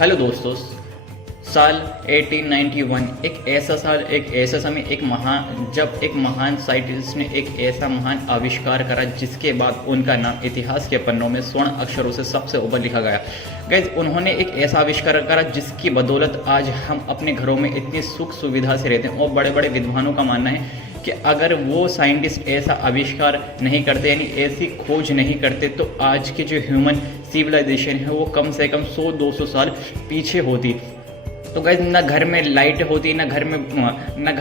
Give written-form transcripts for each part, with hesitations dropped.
Hello दोस्तों। साल 1891 एक ऐसा साल, एक ऐसा समय, जब एक महान साइंटिस्ट ने एक ऐसा महान आविष्कार करा जिसके बाद उनका नाम इतिहास के पन्नों में स्वर्ण अक्षरों से सबसे ऊपर लिखा गया। गाइस, उन्होंने एक ऐसा आविष्कार करा जिसकी बदौलत आज हम अपने घरों में इतनी सुख सुविधा से रहते हैं। और बड़े बड़े विद्वानों का मानना है कि अगर वो साइंटिस्ट ऐसा आविष्कार नहीं करते, यानी ऐसी खोज नहीं करते, तो आज की जो ह्यूमन सिविलाइजेशन है वो कम से कम 100-200 साल पीछे होती। तो गाइस, ना घर में लाइट होती, ना घर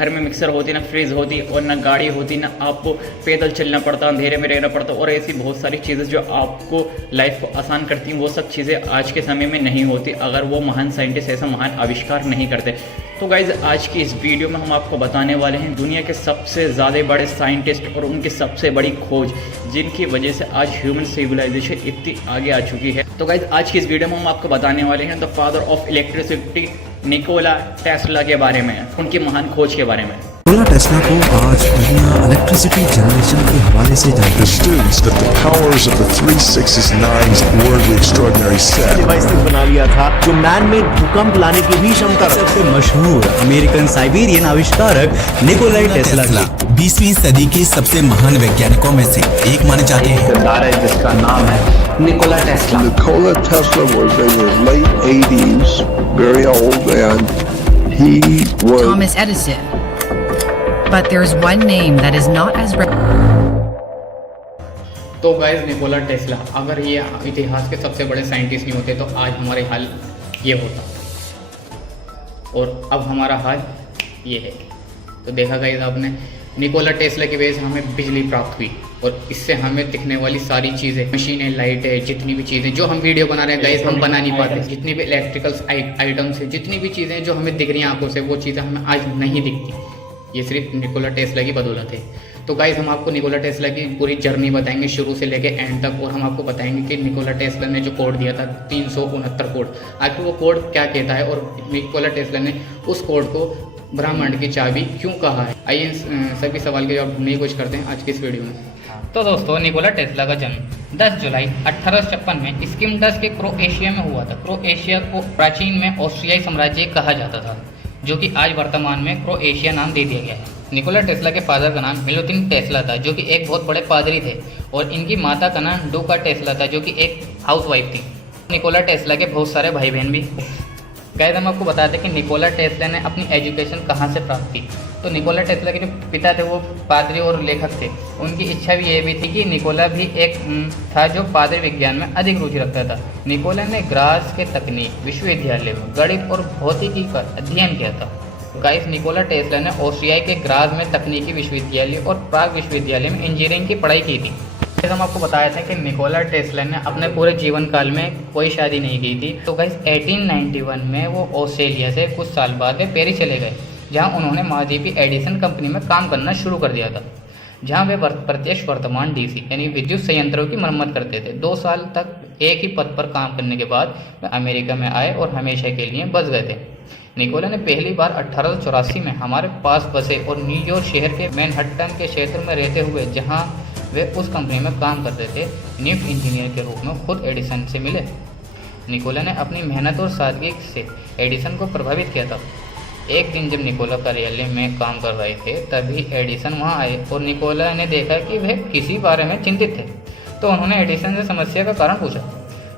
में मिक्सर होती, ना फ्रिज होती, और ना गाड़ी होती, ना आपको पैदल चलना पड़ता, अंधेरे में रहना पड़ता, और ऐसी बहुत सारी चीज़ें जो आपको लाइफ को आसान करती हैं, वो सब चीज़ें आज के समय में नहीं होती अगर वो महान साइंटिस्ट ऐसा महान आविष्कार नहीं करते। तो गाइज, आज की इस वीडियो में हम आपको बताने वाले हैं दुनिया के सबसे ज़्यादा बड़े साइंटिस्ट और उनकी सबसे बड़ी खोज, जिनकी वजह से आज ह्यूमन सिविलाइजेशन इतनी आगे आ चुकी है। तो गाइज, आज की इस वीडियो में हम आपको बताने वाले हैं the father of electricity Nikola Tesla के बारे में, उनकी महान खोज के बारे में। निकोला टेस्ला को आज दुनिया इलेक्ट्रिसिटी जनरेशन के हवाले से जानती है। Students that the powers of the 369's worldly extraordinary set device बना लिया था जो मैन मेड भूकंप लाने की भी क्षमता रखता है। सबसे मशहूर अमेरिकन साइबेरियन आविष्कारक निकोला टेस्ला 20वीं सदी के सबसे महान वैज्ञानिकों में से एक माने जाते हैं। किरदार है जिसका नाम है Nikola Tesla. Nikola Tesla was in his late 80s, very old, and he was Thomas Edison. But there's one name that is not as तो गाइज, निकोला टेस्ला, अगर ये इतिहास के सबसे बड़े साइंटिस्ट नहीं होते तो आज हमारे हाल ये होता, और अब हमारा हाल ये है। तो देखा गाइज आपने, निकोला टेस्ला की वजह से हमें बिजली प्राप्त हुई, और इससे हमें दिखने वाली सारी चीज़ें, मशीनें, लाइटें, जितनी भी चीज़ें जो हम वीडियो बना रहे हैं गाइज, हम बना नहीं पाते। जितनी भी इलेक्ट्रिकल आइटम्स है, जितनी भी चीज़ें जो हमें दिख रही हैं आंखों से, वो चीज़ें हमें आज नहीं दिखती। ये सिर्फ निकोला टेस्ला की बदौलत है। तो गाइज, हम आपको निकोला टेस्ला की पूरी जर्नी बताएंगे शुरू से लेके एंड तक, और हम आपको बताएंगे कि निकोला टेस्ला ने जो कोड दिया था 369 कोड, आखिर वो कोड क्या कहता है, और निकोला टेस्ला ने उस कोड को ब्रह्मांड की चाबी क्यों कहा है। आइए सभी सवाल के जवाब ढूंढने की कोशिश करते हैं आज की इस वीडियो में। तो दोस्तों, निकोला टेस्ला का जन्म 10 जुलाई 1856 में स्किमडस के क्रोएशिया में हुआ था। क्रोएशिया को प्राचीन में ऑस्ट्रियाई साम्राज्य कहा जाता था, जो कि आज वर्तमान में क्रोएशिया नाम दे दिया गया है। निकोला टेस्ला के फादर का नाम मिलुतिन टेस्ला था, जो कि एक बहुत बड़े पादरी थे, और इनकी माता का नाम डूका टेस्ला था, जो कि एक हाउसवाइफ थी। निकोला टेस्ला के बहुत सारे भाई बहन भी। गाइस, हम आपको बताते हैं कि निकोला टेस्ला ने अपनी एजुकेशन कहाँ से प्राप्त की। तो निकोला टेस्ला के जो पिता थे वो पादरी और लेखक थे। उनकी इच्छा भी ये भी थी कि निकोला भी एक था जो पादरी विज्ञान में अधिक रुचि रखता था। निकोला ने ग्रास के तकनीक विश्वविद्यालय में गणित और भौतिकी का अध्ययन किया था। गाइस, निकोला टेस्ला ने ऑस्ट्रिया के ग्रास में तकनीकी विश्वविद्यालय और प्राग विश्वविद्यालय में इंजीनियरिंग की पढ़ाई की थी। जैसे हम आपको बताया था कि निकोला टेस्ला ने अपने पूरे जीवन काल में कोई शादी नहीं की थी। तो गाइस, 1891 में वो ऑस्ट्रेलिया से कुछ साल बाद वे पेरिस चले गए, जहां उन्होंने महादीपी एडिसन कंपनी में काम करना शुरू कर दिया था, जहां वे प्रत्यक्ष वर्तमान डीसी यानी विद्युत संयंत्रों की मरम्मत करते थे। 2 साल तक एक ही पद पर काम करने के बाद वे अमेरिका में आए और हमेशा के लिए बस गए थे। निकोला ने पहली बार 1884 में हमारे पास बसे और न्यूयॉर्क शहर के मैनहट्टन के क्षेत्र में रहते हुए, जहां वे उस कंपनी में काम करते थे, न्यूट इंजीनियर के रूप में खुद एडिसन से मिले। निकोला ने अपनी मेहनत और सादगी से एडिसन को प्रभावित किया था। एक दिन जब निकोला कार्यालय में काम कर रहे थे, तभी एडिसन वहां आए और निकोला ने देखा कि वह किसी बारे में चिंतित थे। तो उन्होंने एडिसन से समस्या का कारण पूछा।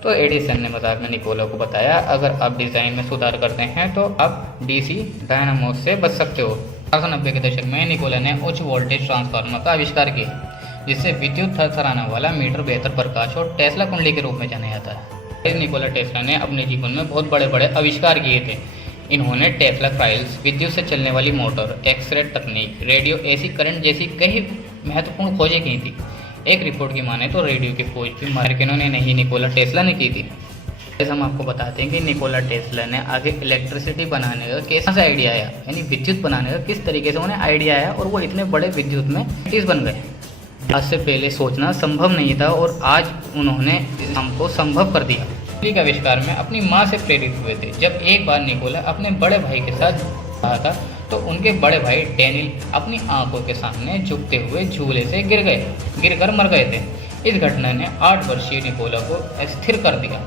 तो एडिसन ने मजाक में निकोला को बताया, अगर आप डिज़ाइन में सुधार करते हैं तो आप डीसी डायनामो से बच सकते हो। 1990 के दशक में निकोला ने उच्च वोल्टेज ट्रांसफार्मर का आविष्कार किया, जिससे विद्युत थरथराने वाला मीटर बेहतर प्रकाश और टेस्ला कुंडली के रूप में जाना जाता है। निकोला टेस्ला ने अपने जीवन में बहुत बड़े बड़े आविष्कार किए थे। इन्होंने टेस्ला कॉइल्स, विद्युत से चलने वाली मोटर, एक्सरे तकनीक, रेडियो एसी करंट जैसी कई महत्वपूर्ण खोजें की थी। एक रिपोर्ट की माने तो रेडियो की खोज भी अमेरिकनों ने नहीं, निकोला टेस्ला ने की थी। जैसे हम आपको बताते हैं कि निकोला टेस्ला ने आगे इलेक्ट्रिसिटी बनाने का कैसा आइडिया आया, यानी विद्युत बनाने का किस तरीके से उन्हें आइडिया आया, और वो इतने बड़े विद्युत में चीज़ बन गए। आज से पहले सोचना संभव नहीं था, और आज उन्होंने हमको संभव कर दिया। बिजली के आविष्कार में अपनी माँ से प्रेरित हुए थे। जब एक बार निकोला अपने बड़े भाई के साथ रहा था, तो उनके बड़े भाई डैनियल अपनी आंखों के सामने झुकते हुए झूले से गिरकर मर गए थे। इस घटना ने 8 वर्षीय निकोला को अस्थिर कर दिया।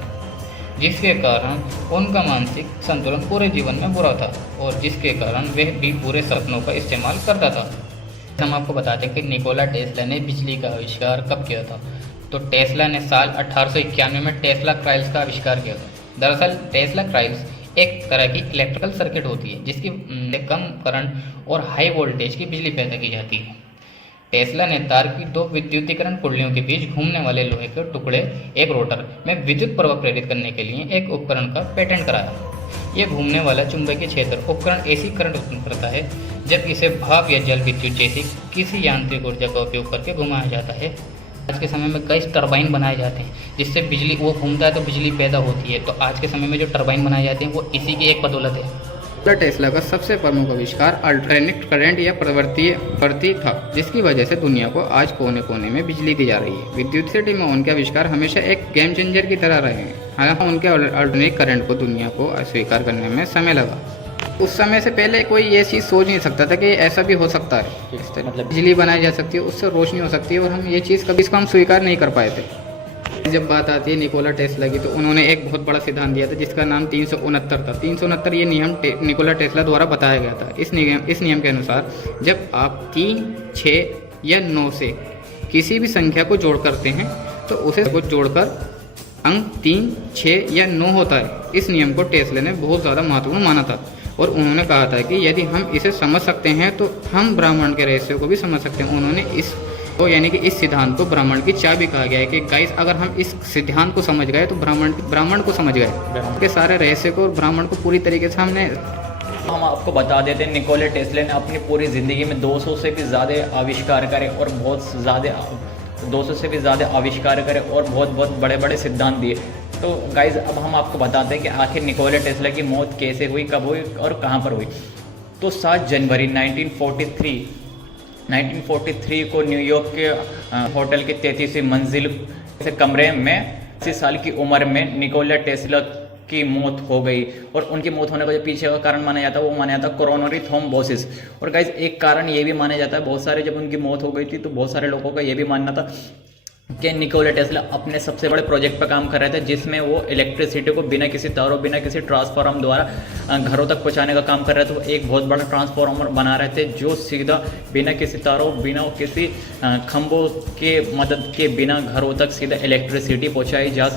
जिसके कारण उनका मानसिक संतुलन पूरे जीवन में बुरा था और जिसके कारण वह भी बुरे सपनों का इस्तेमाल करता था। हम आपको बताते हैं कि निकोला टेस्ला ने बिजली का आविष्कार कब किया था। तो टेस्ला ने साल 1891 में टेस्ला कॉइल्स का आविष्कार किया था। दरअसल टेस्ला कॉइल्स एक तरह की इलेक्ट्रिकल सर्किट होती है जिसकी कम करंट और हाई वोल्टेज की बिजली पैदा की जाती है। टेस्ला ने तार की दो विद्युतीकरण कुंडलियों के बीच घूमने वाले लोहे के टुकड़े एक रोटर में विद्युत प्रवाह प्रेरित करने के लिए एक उपकरण का पेटेंट कराया। यह घूमने वाला चुंबकीय क्षेत्र उपकरण एसी करंट उत्पन्न करता है जब इसे भाप या जल विद्युत जैसी किसी यांत्रिक ऊर्जा का उपयोग करके घुमाया जाता है। आज के समय में कई टरबाइन बनाए जाते हैं जिससे बिजली वो घूमता है तो बिजली पैदा होती है। तो आज के समय में जो टरबाइन बनाए जाते हैं वो इसी की एक बदौलत है। टेस्ला का सबसे प्रमुख आविष्कार अल्टरनेट करंट या प्रवर्ती था, जिसकी वजह से दुनिया को आज कोने कोने में बिजली दी जा रही है। विद्युत में उनके आविष्कार हमेशा एक गेम चेंजर की तरह रहे हैं। हालांकि उनके अल्टरनेट करंट को दुनिया को स्वीकार करने में समय लगा। उस समय से पहले कोई ये चीज़ सोच नहीं सकता था कि ऐसा भी हो सकता है, मतलब बिजली बनाई जा सकती है, उससे रोशनी हो सकती है, और हम ये चीज़ कभी इसको हम स्वीकार नहीं कर पाए थे। जब बात आती है निकोला टेस्ला की, तो उन्होंने एक बहुत बड़ा सिद्धांत दिया था जिसका नाम 369 था। 369 ये नियम निकोला टेस्ला द्वारा बताया गया था। इस नियम के अनुसार जब आप 3, 6 या 9 से किसी भी संख्या को जोड़ करते हैं तो उसे को जोड़कर अंक 3, 6 या 9 होता है। इस नियम को टेस्ला ने बहुत ज़्यादा महत्वपूर्ण माना था और उन्होंने कहा था कि यदि हम इसे समझ सकते हैं तो हम ब्रह्मांड के रहस्य को भी समझ सकते हैं। उन्होंने यानी कि इस सिद्धांत को ब्रह्मांड की चाबी कहा गया है कि गाइस, अगर हम इस सिद्धांत को समझ गए तो ब्रह्मांड को समझ गए, के सारे रहस्य को और ब्रह्मांड को पूरी तरीके से हमने। हम आपको बता देते हैं निकोला टेस्ला ने अपनी पूरी ज़िंदगी में 200 से भी ज़्यादा आविष्कार करे और बहुत बड़े बड़े सिद्धांत दिए। तो गाइज अब हम आपको बताते हैं कि आखिर निकोला टेस्ला की मौत कैसे हुई, कब हुई और कहाँ पर हुई। तो 7 जनवरी 1943 को न्यूयॉर्क के होटल के 33वीं मंजिल से कमरे में 80 साल की उम्र में निकोला टेस्ला की मौत हो गई। और उनकी मौत होने का जो पीछे का कारण माना जाता है वो माना जाता है कोरोनरी थ्रोम्बोसिस। और गाइज एक कारण ये भी माना जाता है, बहुत सारे जब उनकी मौत हो गई थी तो बहुत सारे लोगों का ये भी मानना था कि निकोला टेस्ला अपने सबसे बड़े प्रोजेक्ट पर काम कर रहे थे जिसमें वो इलेक्ट्रिसिटी को बिना किसी तारों, बिना किसी ट्रांसफार्मर द्वारा घरों तक पहुंचाने का काम कर रहे थे। वो एक बहुत बड़ा ट्रांसफार्मर बना रहे थे जो सीधा बिना किसी तारों, बिना किसी खंभों के मदद के बिना घरों तक सीधा इलेक्ट्रिसिटी पहुंचाई जा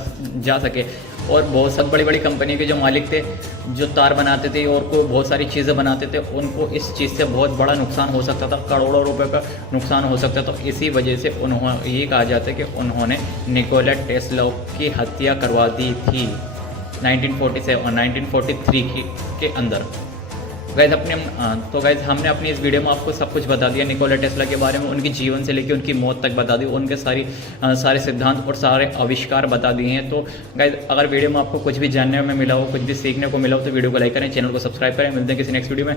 सके। और बहुत सब बड़ी बड़ी कंपनी के जो मालिक थे, जो तार बनाते थे और को बहुत सारी चीज़ें बनाते थे, उनको इस चीज़ से बहुत बड़ा नुकसान हो सकता था, करोड़ों रुपए का नुकसान हो सकता था। तो इसी वजह से उन्होंने ये कहा जाता है कि उन्होंने निकोला टेस्ला की हत्या करवा दी थी 1947 और 1943 के अंदर। गाइज गाइज हमने अपनी इस वीडियो में आपको सब कुछ बता दिया निकोला टेस्ला के बारे में, उनके जीवन से लेकर उनकी मौत तक बता दी, उनके सारे सिद्धांत और सारे आविष्कार बता दिए हैं। तो गाइज अगर वीडियो में आपको कुछ भी जानने में मिला हो, कुछ भी सीखने को मिला हो तो वीडियो को लाइक करें, चैनल को सब्सक्राइब करें। मिलते हैं किसी नेक्स्ट वीडियो में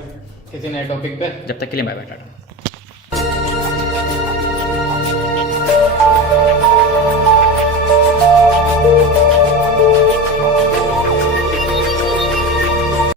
किसी नए टॉपिक पे। जब तक के लिए बाय बाय, टाटा।